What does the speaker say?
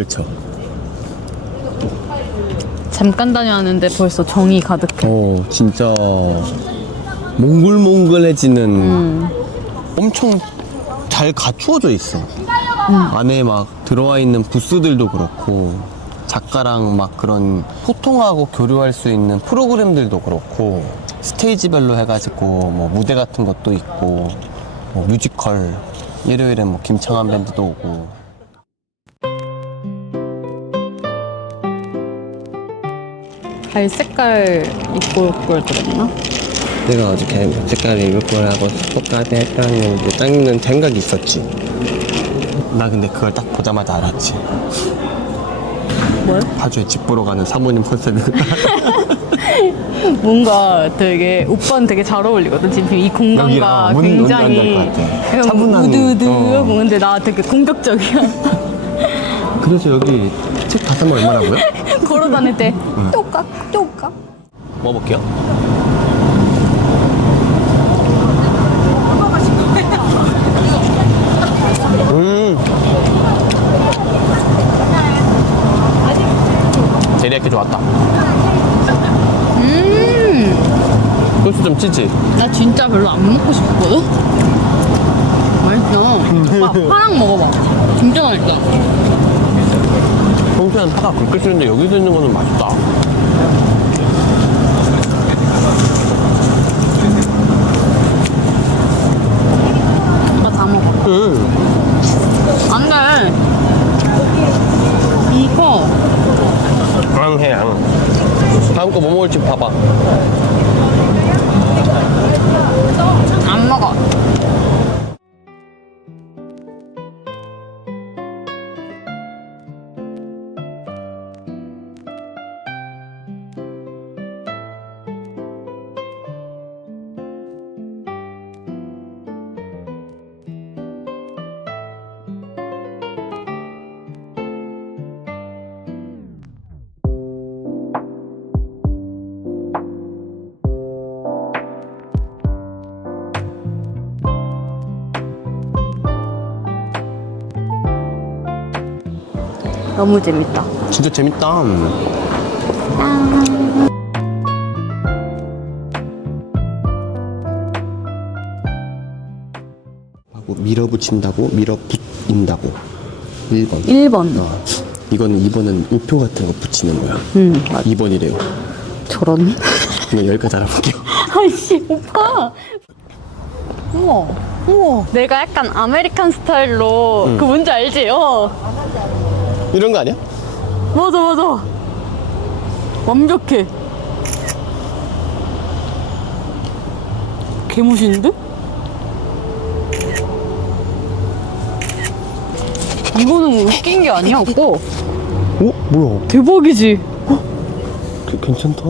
미쳐. 잠깐 다녀왔는데 벌써 정이 가득해. 어, 진짜 몽글몽글해지는 엄청 잘 갖추어져 있어. 안에 막 들어와 있는 부스들도 그렇고 작가랑 막 그런 소통하고 교류할 수 있는 프로그램들도 그렇고 스테이지별로 해가지고 뭐 무대 같은 것도 있고 뭐 뮤지컬 일요일에 뭐 김창완 밴드도 오고 발 색깔 입고 올걸 그랬나? 내가 어저께 색깔이 입을 거라고 스포까지 이제 닦는 생각이 있었지. 나 근데 그걸 딱 보자마자 알았지. 뭘? 파주에 집 보러 가는 사모님 컨셉이구나. 뭔가 되게 오빠는 되게 잘 어울리거든. 지금 이 공간과 여기랑 뭔- 뭔지 굉장히 같아. 약간 차분한, 우드우드하고 어. 근데 나 되게 공격적이야. 그래서 여기 책 다섯 번 얼마라고요? 걸어 다닐 때 똑까 똑까. 먹어볼게요. 음. 데리야끼 좋았다. 음, 소스 좀 찌지? 나 진짜 별로 안 먹고 싶거든. 맛있어. 오빠 파랑 먹어봐. 진짜 맛있다. 평소엔 파가 그렇게 쓰는데 여기서 있는 거는 맛있다. 오빠 다 먹어. 음. 안 돼. 이거 앙 해, 앙. 다음 거 뭐 먹을지 봐봐. 너무 재밌다. 진짜 재밌다. 하고 밀어붙인다고 밀어붙인다고 1번 1번. 어. 이거는 2번은 우표 같은 거 붙이는 거야 음, 2번이래요 저런. 그럼 여기까지 알아볼게요 아이씨, 오빠. 우와, 우와. 내가 약간 아메리칸 스타일로 그 뭔지 알지? 어. 이런 거 아니야? 맞아, 맞아. 완벽해. 개멋있는데? 이거는 웃긴 게 아니야, 오빠. 어? 뭐야 대박이지? 그, 괜찮다